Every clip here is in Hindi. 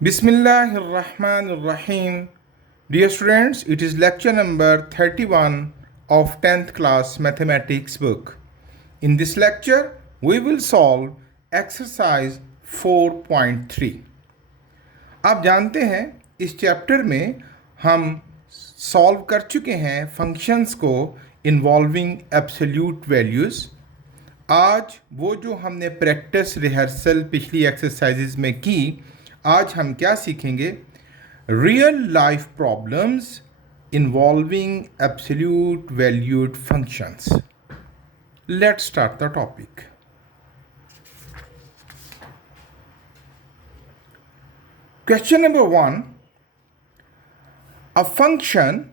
Bismillahirrahmanirrahim. Dear students, it is lecture number 31 of 10th class mathematics book. In this lecture, we will solve exercise 4.3. आप जानते हैं इस चैप्टर में हम सॉल्व कर चुके हैं फंक्शंस को इन्वॉल्विंग एब्सोल्यूट वैल्यूज़। आज वो जो हमने प्रैक्टिस रिहर्सल पिछली एक्सरसाइजेज में की, आज हम क्या सीखेंगे? Real life problems involving absolute valued functions. Let's start the topic. Question number 1, a function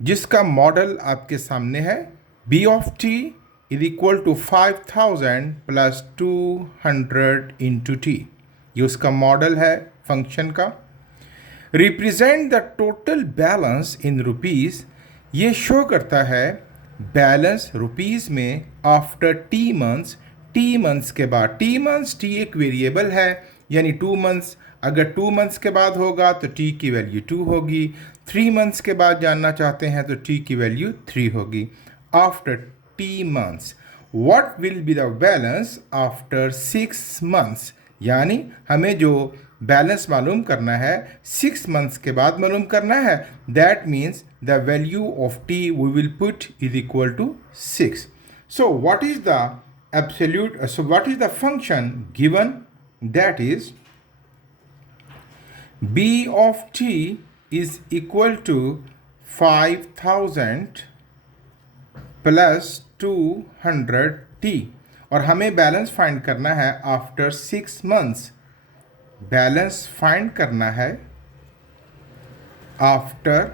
जिसका मॉडल आपके सामने है b of t is equal to 5000 plus 200 into t। ये उसका मॉडल है फंक्शन का। Represent the total balance in rupees. ये शो करता है बैलेंस रुपीज़ में आफ्टर टी मंथ्स के बाद। टी एक वेरिएबल है, यानी 2 मंथ्स। अगर 2 मंथ्स के बाद होगा तो टी की वैल्यू 2 होगी। 3 मंथ्स के बाद जानना चाहते हैं तो टी की वैल्यू 3 होगी। After T months what will be the balance after 6 months, यानी हमें जो बैलेंस मालूम करना है 6 मंथ्स के बाद मालूम करना है। That means the value of T we will put is equal to 6। So what is the absolute, so what is the function given? That is b of t is equal to 5000 plus 200t, और हमें बैलेंस फाइंड करना है आफ्टर 6 मंथ्स। बैलेंस फाइंड करना है आफ्टर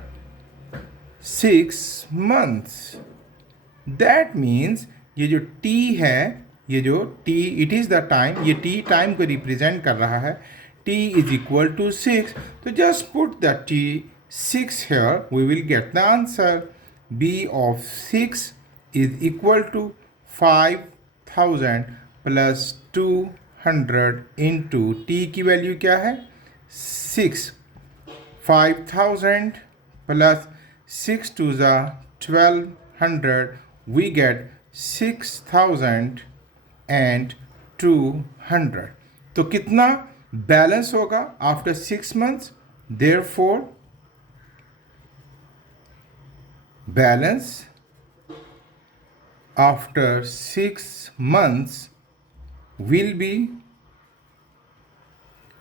6 मंथ्स। दैट मीन्स ये जो t है, ये जो t it is the time, ये t टाइम को रिप्रेजेंट कर रहा है। t इज इक्वल टू 6, तो just put the t 6 here, we will get the answer. b of 6 is equal to 5000 plus 200 into t की वैल्यू क्या है? 6। 5000 plus 6 to the 1200, we get 6200। तो कितना बैलेंस होगा after 6 months? Therefore balance after 6 months will be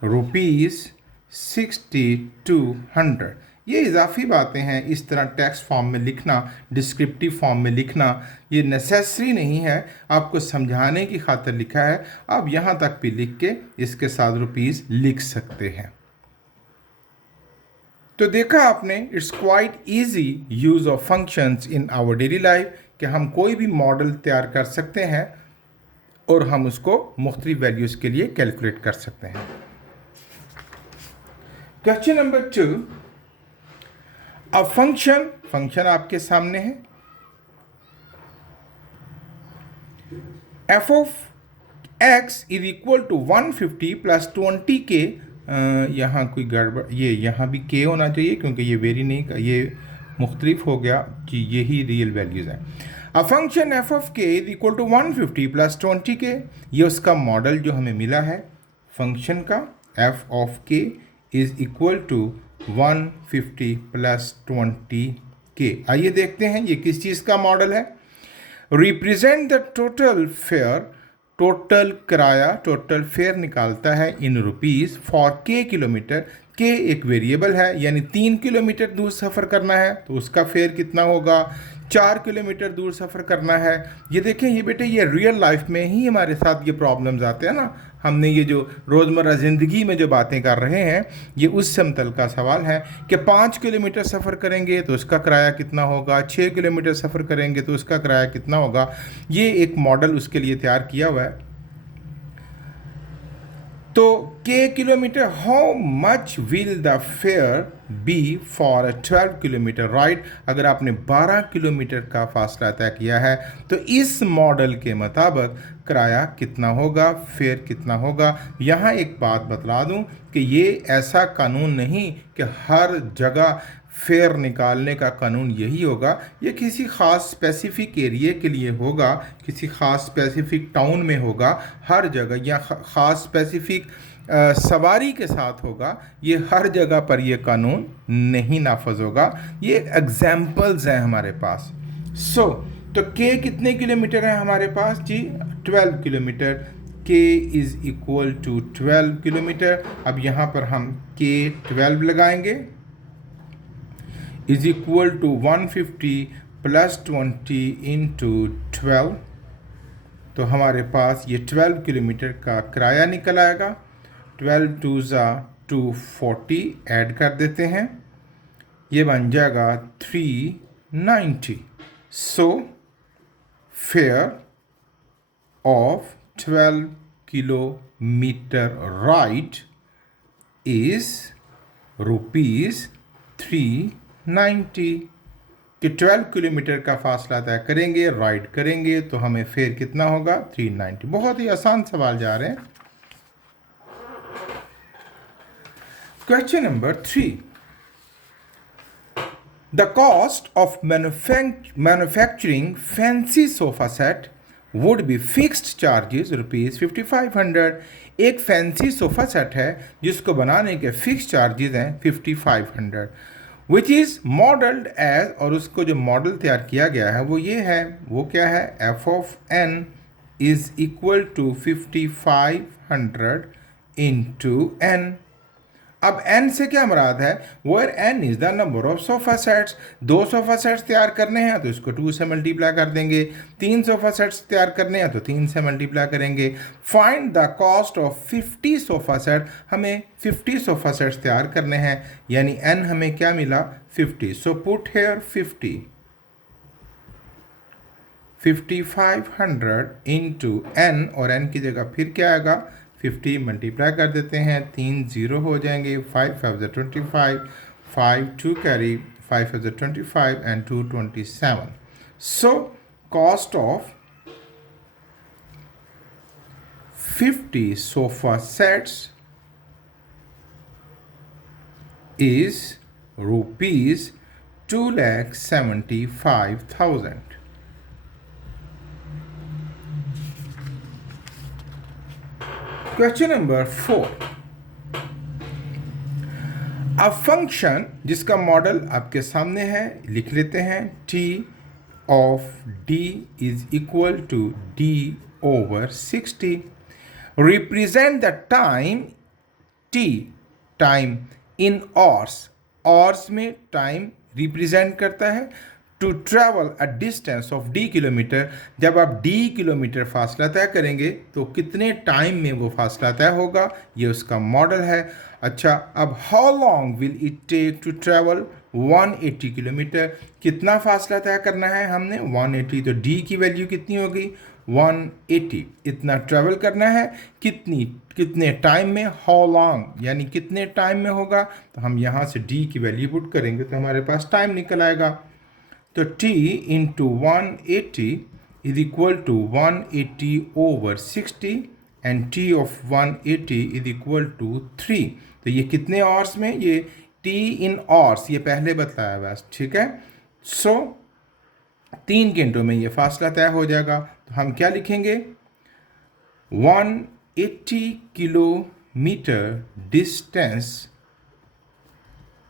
₹6200। ये इजाफी बातें हैं, इस तरह टेक्स्ट फॉर्म में लिखना, डिस्क्रिप्टिव फॉर्म में लिखना ये नेसेसरी नहीं है, आपको समझाने की खातिर लिखा है। आप यहाँ तक भी लिख के इसके साथ रुपीज़ लिख सकते हैं। तो देखा आपने, it's quite easy use of functions in our daily life, कि हम कोई भी मॉडल तैयार कर सकते हैं और हम उसको मुख्तलिफ वैल्यूज़ के लिए कैलकुलेट कर सकते हैं। क्वेश्चन नंबर 2, अब फंक्शन आपके सामने है f of x is equal to 150 plus 20k। यहाँ कोई गड़बड़, ये यहाँ भी k होना चाहिए क्योंकि ये वेरी नहीं, ये मुख्तलिफ हो गया कि यही रियल वैल्यूज़ हैं। A function f of k is equal to 150 plus 20k, ये उसका मॉडल जो हमें मिला है फंक्शन का। f of k is equal to 150 plus 20k। आइए देखते हैं ये किस चीज़ का मॉडल है। Represent the total fair. Total किराया, टोटल फेयर निकालता है in rupees for k kilometre. k एक वेरिएबल है, यानी 3 किलोमीटर दूर सफ़र करना है तो उसका फेयर कितना होगा? 4 किलोमीटर दूर सफ़र करना है। ये देखें, ये बेटे ये रियल लाइफ में ही हमारे साथ ये प्रॉब्लम्स आते हैं ना। हमने ये जो रोज़मर्रा ज़िंदगी में जो बातें कर रहे हैं, ये उससे मुतल्लिक़ का सवाल है कि 5 किलोमीटर सफ़र करेंगे तो उसका किराया कितना होगा, 6 किलोमीटर सफ़र करेंगे तो उसका किराया कितना होगा। ये एक मॉडल उसके लिए तैयार किया हुआ है। तो K kilometre, how much will the fare be for 12 kilometre right. अगर आपने 12 किलोमीटर का फासला तय किया है तो इस मॉडल के मुताबिक किराया कितना होगा, फेयर कितना होगा। यहाँ एक बात बतला दूँ कि ये ऐसा कानून नहीं कि हर जगह फेयर निकालने का कानून यही होगा। ये किसी ख़ास स्पेसिफिक एरिया के लिए होगा, किसी ख़ास स्पेसिफिक टाउन में होगा, हर जगह, या ख़ास स्पेसिफिक सवारी के साथ होगा। ये हर जगह पर ये कानून नहीं नाफज होगा। ये एग्जाम्पल्स हैं हमारे पास। तो के कितने किलोमीटर है हमारे पास जी? 12 kilometre. K is equal to 12 kilometre. अब यहाँ पर हम के 12 लगाएंगे, is equal to 150 plus 20 into 12। तो हमारे पास ये 12 किलोमीटर का किराया निकल आएगा। 12 टू ज़ा 240 ऐड कर देते हैं, ये बन जाएगा 390। So fair of 12 kilometre ride is ₹390। कि 12 किलोमीटर का फासला तय करेंगे, राइड करेंगे, तो हमें फेयर कितना होगा? 390। बहुत ही आसान सवाल जा रहे हैं। Question number 3, the cost of manufacturing fancy sofa set would be fixed charges ₹5500। एक फैंसी सोफा सेट है जिसको बनाने के फिक्स चार्जेस हैं 5500, विच इज़ मॉडल्ड एज, और उसको जो मॉडल तैयार किया गया है वो ये है, वो क्या है? F of N is equal to 5500 into एन। अब n से क्या मुराद है? Where n is the number of sofa sets. 2 sofa sets तैयार करने हैं तो इसको 2 से मल्टीप्लाई कर देंगे, 3 सोफ़ा सेट्स तैयार करने हैं तो 3 से मल्टीप्लाई करेंगे। Find the cost of 50 sofa set. हमें 50 सोफ़ा सेट्स तैयार करने हैं, यानी n हमें क्या मिला? 50। So put here 50, 5500 into n, और n की जगह फिर क्या आएगा? 50 मल्टीप्लाई कर देते हैं, 3 0 हो जाएंगे, 5 5 25, 5 2 carry, 5 25 and 2 27। So cost of 50 sofa sets is ₹2,75,000. Question number 4, अब फंक्शन जिसका मॉडल आपके सामने है लिख लेते हैं। t of d is equal to d over 60। Represent the time t, time in hours में टाइम रिप्रेजेंट करता है, to travel a distance of d kilometre. जब आप d किलोमीटर फासला तय करेंगे तो कितने टाइम में वो फासला तय होगा, ये उसका मॉडल है। अच्छा, अब how long will it take to travel 180 kilometre. कितना फासला तय करना है हमने? 180। तो d की वैल्यू कितनी होगी? 180। इतना ट्रैवल करना है, कितने टाइम में? हाउ लॉन्ग यानी कितने टाइम में होगा। तो हम यहाँ से d की वैल्यू पुट करेंगे तो हमारे पास टाइम निकल आएगा। तो t into 180 is equal to 180 over 60 and t of 180 is equal to 3। तो ये कितने आवर्स में? ये t इन आवर्स, ये पहले बताया बस, ठीक है। सो 3 घंटों में ये फासला तय हो जाएगा। तो हम क्या लिखेंगे? 180 kilometre distance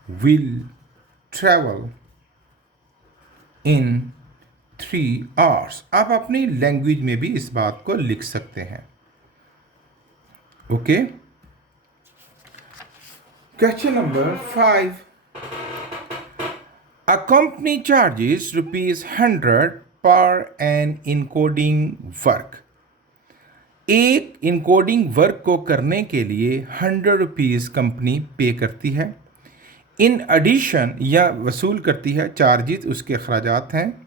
will travel in 3 hours. आप अपनी लैंग्वेज में भी इस बात को लिख सकते हैं। Okay. Question number 5, a company charges ₹100 पर एन इनकोडिंग वर्क। एक इनकोडिंग वर्क को करने के लिए ₹100 कंपनी पे करती है। इन एडिशन या वसूल करती है चार्जेस, उसके अखराजात हैं।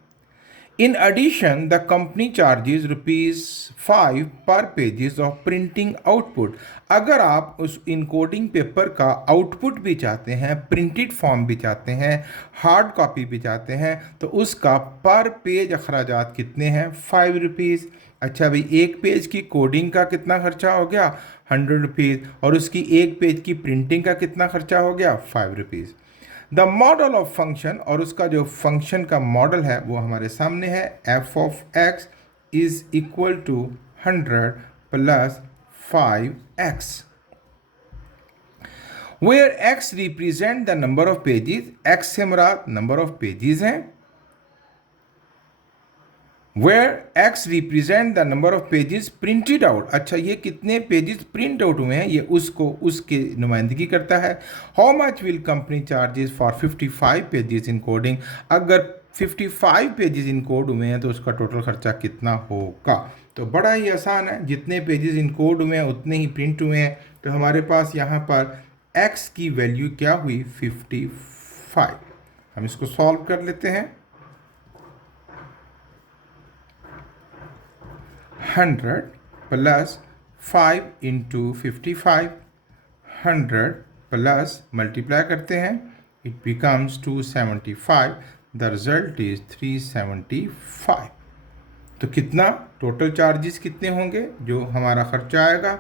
In addition, the company charges ₹5 per pages of printing output. अगर आप उस इनकोडिंग पेपर का आउटपुट भी चाहते हैं, प्रिंटेड फॉर्म भी चाहते हैं, हार्ड कॉपी भी चाहते हैं, तो उसका पर पेज अखराजात कितने हैं? ₹5। अच्छा भाई, एक पेज की कोडिंग का कितना खर्चा हो गया? ₹100। और उसकी एक पेज की प्रिंटिंग का कितना खर्चा हो गया? ₹5। द मॉडल ऑफ फंक्शन, और उसका जो फंक्शन का मॉडल है वो हमारे सामने है। F of X is equal to 100 plus 5x, where x represent the number of pages. x से मुराद नंबर ऑफ पेजेस हैं। Where x represent the number of pages printed out. अच्छा, ये कितने पेजेस प्रिंट आउट हुए हैं, ये उसको उसकी नुमाइंदगी करता है। How much will company charges for 55 pages in coding. अगर 55 पेजेस इन कोड हुए हैं तो उसका टोटल खर्चा कितना होगा? तो बड़ा ही आसान है, जितने पेजेस इन कोड हुए हैं उतने ही प्रिंट हुए हैं। तो हमारे पास यहाँ पर x की वैल्यू क्या हुई? 55। हम इसको सॉल्व कर लेते हैं। 100 प्लस 5 इंटू 55, 100 प्लस मल्टीप्लाई करते हैं, it becomes 275। The result is 375। तो कितना टोटल चार्जेस कितने होंगे जो हमारा खर्चा आएगा?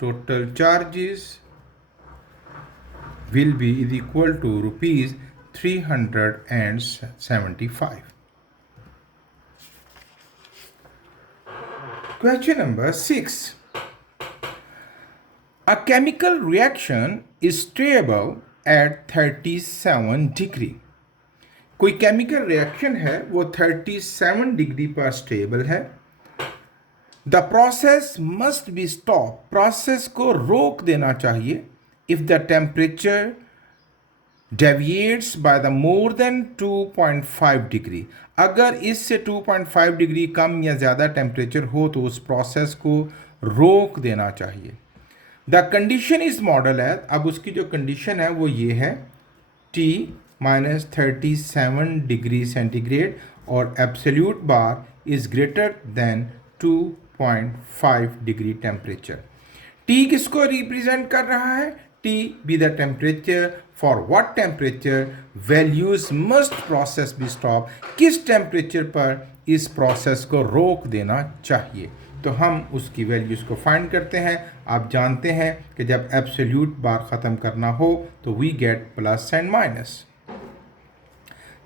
Total charges will be is equal to ₹375. Question number 6. A chemical reaction is stable at 37 degree. कोई केमिकल रिएक्शन है वो 37 डिग्री पर स्टेबल है। The process must be stop. Process को रोक देना चाहिए if the temperature deviates by the more than 2.5 degree. अगर इससे 2.5 डिग्री कम या ज़्यादा टेम्परेचर हो तो उस प्रोसेस को रोक देना चाहिए। द कंडीशन इज मॉडल है। अब उसकी जो कंडीशन है वो ये है, T माइनस 37 डिग्री सेंटीग्रेड और absolute bar is greater than 2.5 degree temperature. T किसको रिप्रेजेंट कर रहा है? T be the temperature, for what temperature values must process be stop। किस टेम्परेचर पर इस प्रोसेस को रोक देना चाहिए। तो हम उसकी वैल्यूज़ को फाइंड करते हैं। आप जानते हैं कि जब एब्सोल्यूट बार ख़त्म करना हो तो we get plus and minus.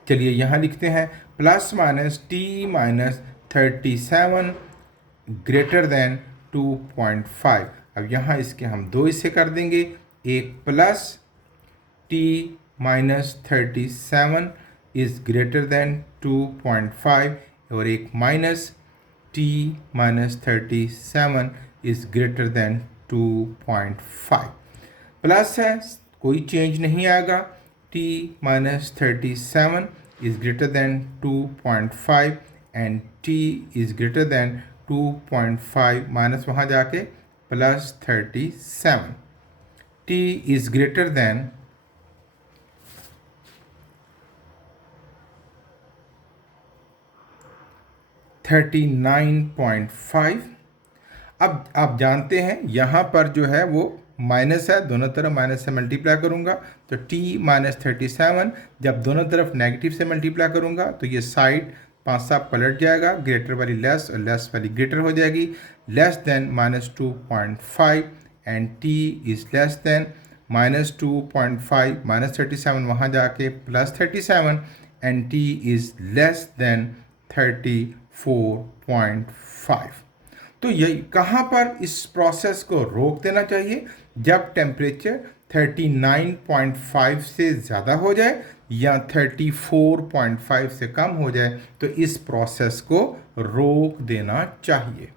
चलिए यहाँ लिखते हैं plus minus T minus 37 greater than 2.5। अब यहाँ इसके हम दो हिस्से कर देंगे, एक plus T minus 37 is greater than 2.5 और एक minus T minus 37 is greater than 2.5। Plus है, कोई चेंज नहीं आएगा। T minus 37 is greater than 2.5 and T is greater than 2.5 minus वहाँ जाके plus 37। T is greater than 39.5। अब आप जानते हैं यहाँ पर जो है वो माइनस है, दोनों तरफ माइनस से मल्टीप्लाई करूँगा तो T माइनस 37, जब दोनों तरफ नेगेटिव से मल्टीप्लाई करूँगा तो ये साइड 5 पलट जाएगा, ग्रेटर वाली लेस और लेस वाली ग्रेटर हो जाएगी। Less than minus 2.5 and T is less than minus 2.5 minus 37 वहाँ जाके plus 37 and T is less than 34.5। तो यही कहाँ पर इस प्रोसेस को रोक देना चाहिए? जब टेम्परेचर 39.5 से ज़्यादा हो जाए या 34.5 से कम हो जाए तो इस प्रोसेस को रोक देना चाहिए।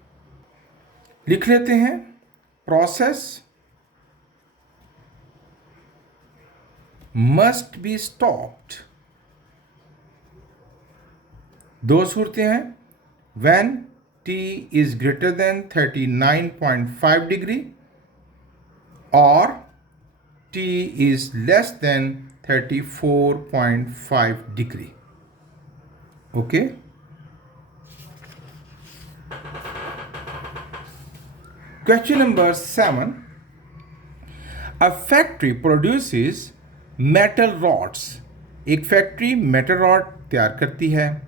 लिख लेते हैं, प्रोसेस मस्ट बी स्टॉप्ड। दो सूरतें हैं, when T is greater than 39.5 degree और T is less than 34.5 degree। Okay, Question number 7. A factory produces metal rods. एक फैक्ट्री मेटल रॉड तैयार करती है.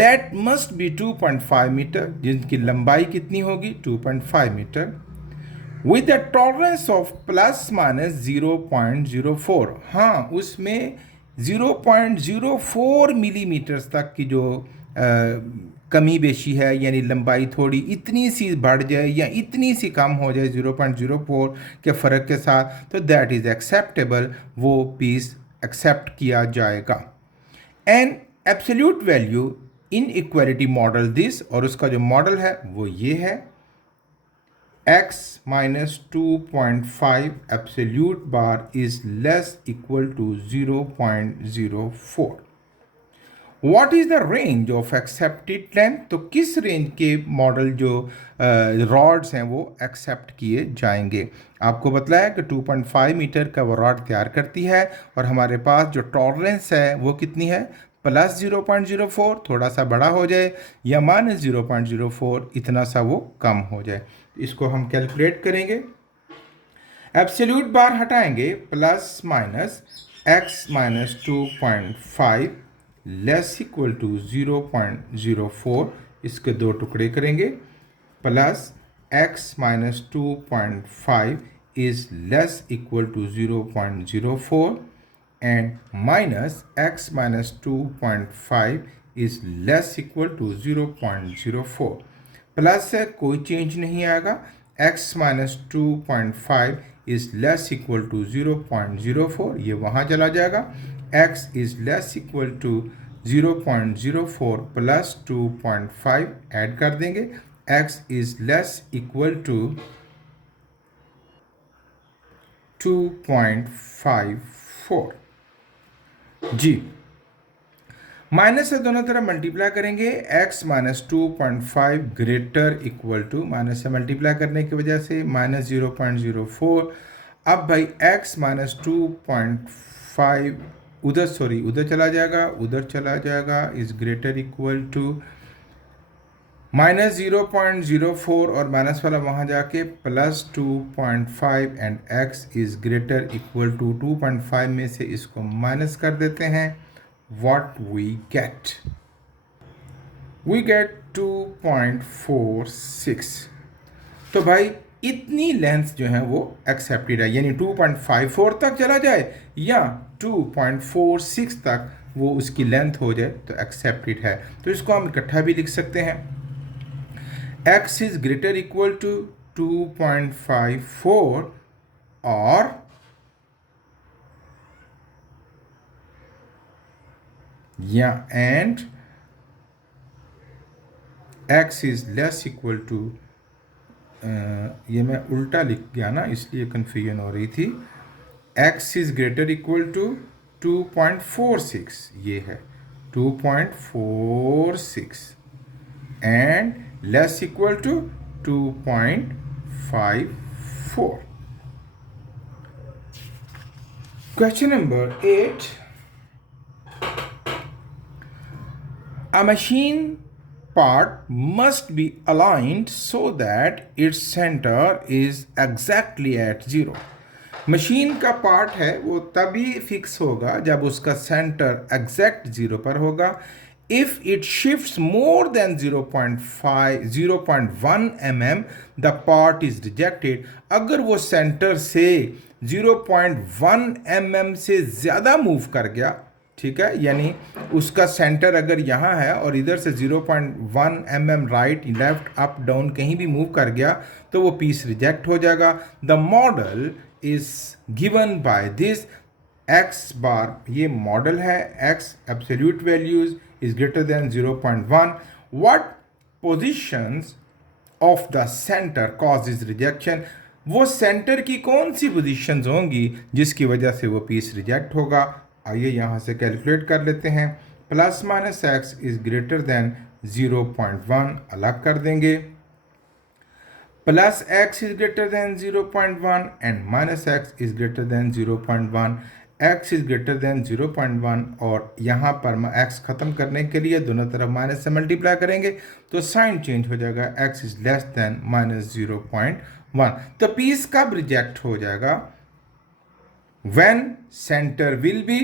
That must be 2.5 मीटर, जिनकी लंबाई कितनी होगी 2.5 metre, with a tolerance of plus minus 0.04. हाँ, उसमें 0.04 मिलीमीटर्स तक की जो कमी बेशी है, यानी लंबाई थोड़ी इतनी सी बढ़ जाए या इतनी सी कम हो जाए 0.04 के फ़र्क के साथ, तो दैट इज़ एक्सेप्टेबल, वो पीस एक्सेप्ट किया जाएगा. An absolute value in equality model this, और उसका जो मॉडल है वो ये है, x minus 2.5 absolute bar is less equal to 0.04. What is the range of accepted length? तो किस रेंज के मॉडल जो रॉड्स हैं वो एक्सेप्ट किए जाएंगे. आपको बताया कि 2.5 मीटर का वो रॉड तैयार करती है, और हमारे पास जो टॉलरेंस है वो कितनी है, प्लस 0.04, थोड़ा सा बड़ा हो जाए, या माइनस 0.04, इतना सा वो कम हो जाए. इसको हम कैलकुलेट करेंगे. एब्सोल्यूट बार हटाएंगे, plus minus x minus 2.5 less equal to 0.04, इसके दो टुकड़े करेंगे. Plus x minus 2.5 is less equal to 0.04 and minus x minus 2.5 is less equal to 0.04. Plus है, कोई चेंज नहीं आएगा. x minus 2.5 is less equal to 0.04, ये वहाँ चला जाएगा. x is less equal to 0.04 plus 2.5 add कर देंगे. x is less equal to 2.54. जी, माइनस से दोनों तरफ मल्टीप्लाई करेंगे. x minus 2.5 greater equal to, minus से मल्टीप्लाई करने की वजह से माइनस 0.04. अब भाई x माइनस 2.5 उधर चला जाएगा, is greater equal to minus 0.04, और माइनस वाला वहाँ जाके plus 2.5 and x is greater equal to 2.5 में से इसको माइनस कर देते हैं. What we get? We get 2.46. तो भाई इतनी लेंथ जो है वो एक्सेप्टेड है, यानी 2.54 तक चला जाए या 2.46 तक वो उसकी लेंथ हो जाए तो एक्सेप्टेड है. तो इसको हम इकट्ठा भी लिख सकते हैं. x is greater equal to 2.54 और and x is less equal to, ये मैं उल्टा लिख गया ना, इसलिए कन्फ्यूजन हो रही थी. x is greater equal to 2.46, ये है 2.46 and less equal to 2.54. Question number 8. A machine part must be aligned so that its center is exactly at 0. Machine का पार्ट है वो तभी फिक्स होगा जब उसका सेंटर एग्जैक्ट 0 पर होगा. If it shifts more than 0.1 mm, the part is rejected. अगर वो सेंटर से 0.1 mm से ज़्यादा मूव कर गया, ठीक है, यानी उसका सेंटर अगर यहाँ है और इधर से 0.1 mm right left up down कहीं भी मूव कर गया तो वो पीस रिजेक्ट हो जाएगा. The model is given by this x बार, ये मॉडल है. x absolute values is greater than 0.1. What positions of the centre causes rejection? वो सेंटर की कौन सी पोजीशंस होंगी जिसकी वजह से वो पीस रिजेक्ट होगा? आइए यहाँ से कैलकुलेट कर लेते हैं. Plus minus x is greater than 0.1 अलग कर देंगे. Plus x is greater than 0.1 and minus x is greater than 0.1. x is greater than 0.1 और यहाँ पर मैं x ख़त्म करने के लिए दोनों तरफ माइनस से मल्टीप्लाई करेंगे तो साइन चेंज हो जाएगा, x इज लेस देन -0.1। तो पीस कब रिजेक्ट हो जाएगा? When centre will be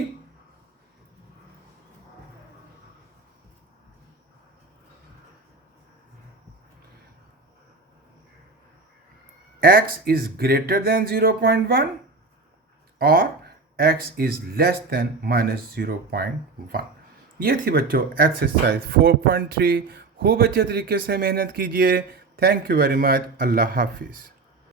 x is greater than 0.1 और x is less than -0.1। ये थी बच्चों एक्सरसाइज 4.3। खूब अच्छे तरीके से मेहनत कीजिए। Thank you very much. अल्लाह हाफिज़।